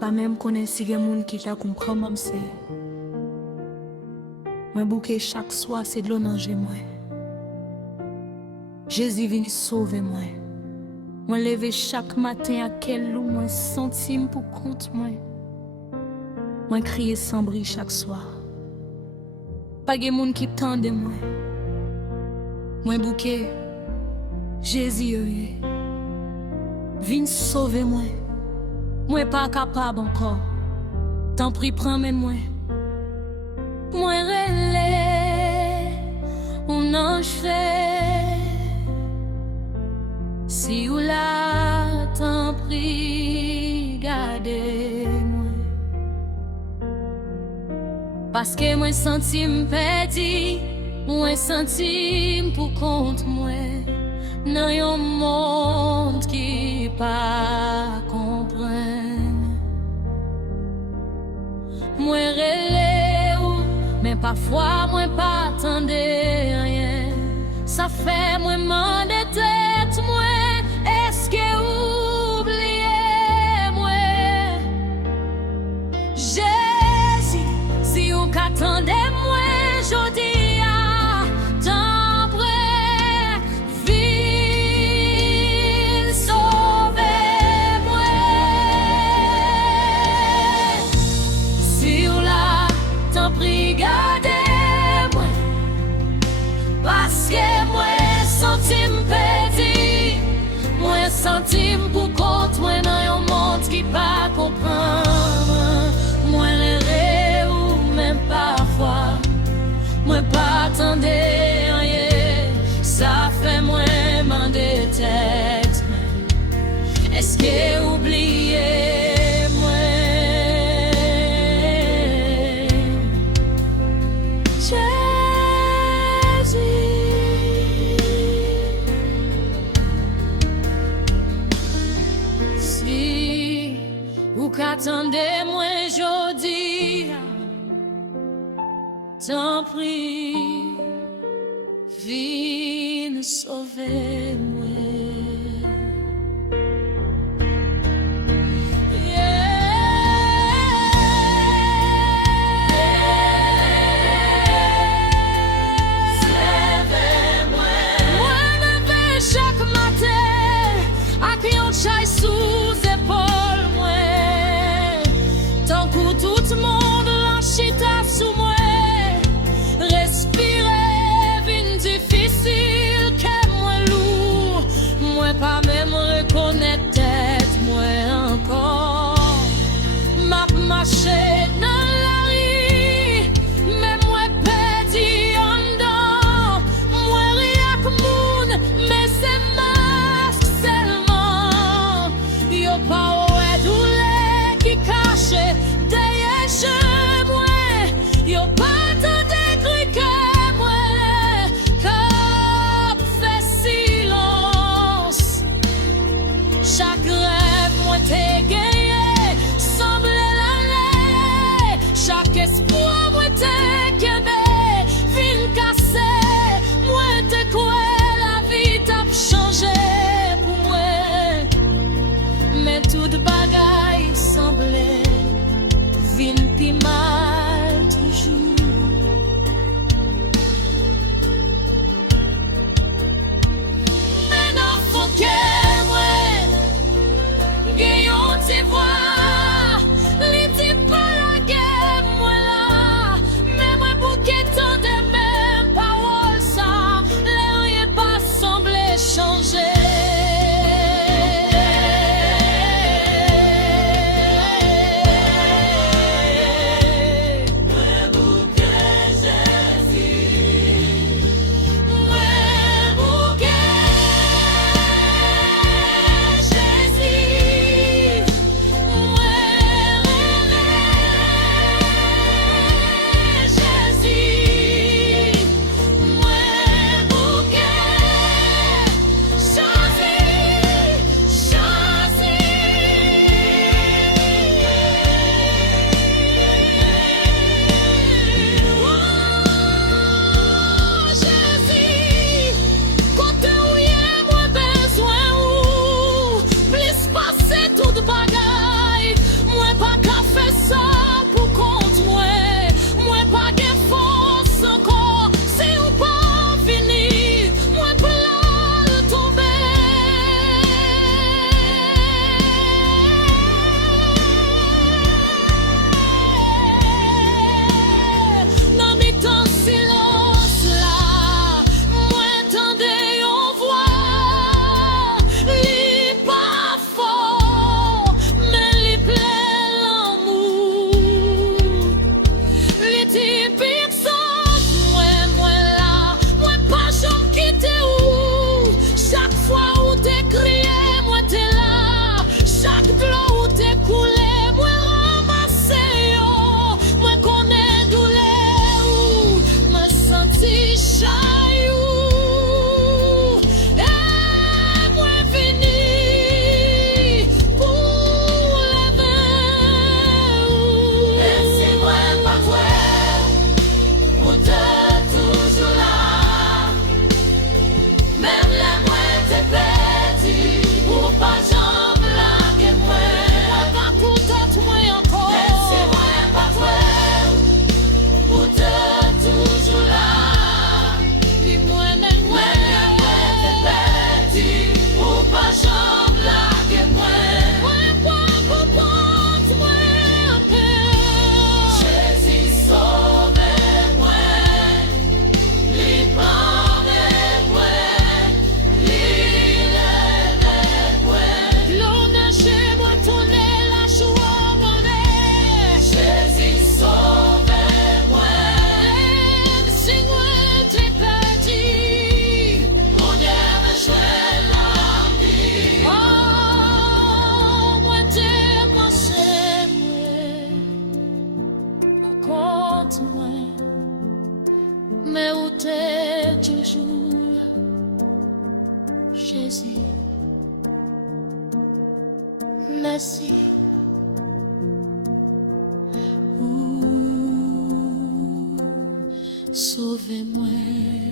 pas même connaître si les gens qui t'a compris même c'est. Moi bouquet chaque soir c'est de l'eau dans moi. Jésus vient sauver moi. Moi lever chaque matin à quel loup moi centime pour compte moi. Moi crier sans bruit chaque soir. Pas de monde qui tende moi. Moi bouquet Jésus viens sauver moi. Moi pas capable encore. Tant pis prends-moi moi. Moi relais on en fait. Si ou la tant pis gardez-moi. Parce que moi sentime perdu, moi sentime pour compte moi. Dans un monde qui pas comprenne. Moi relève, mais parfois moi pas attendez rien. Ça fait moi m'en tête moi. Est-ce que oubliez moi? Jésus, si vous qu'attendez moi, je dis. Regardez-moi, parce que moi sentime perdu, moi sentime pour compte, moi dans un monde qui pas comprend, moi les ou même parfois, moi pas attendez rien, ça fait moi m'en déteste, est-ce que oubliez? Attendez-moi, je dis, tant pis, viens sauver-moi. Tout le monde l'enchita sous moi. Respirer, vin difficile que moi loup. compte moi, mais où t'es toujours là, Jésus. Merci. Sauvez-moi.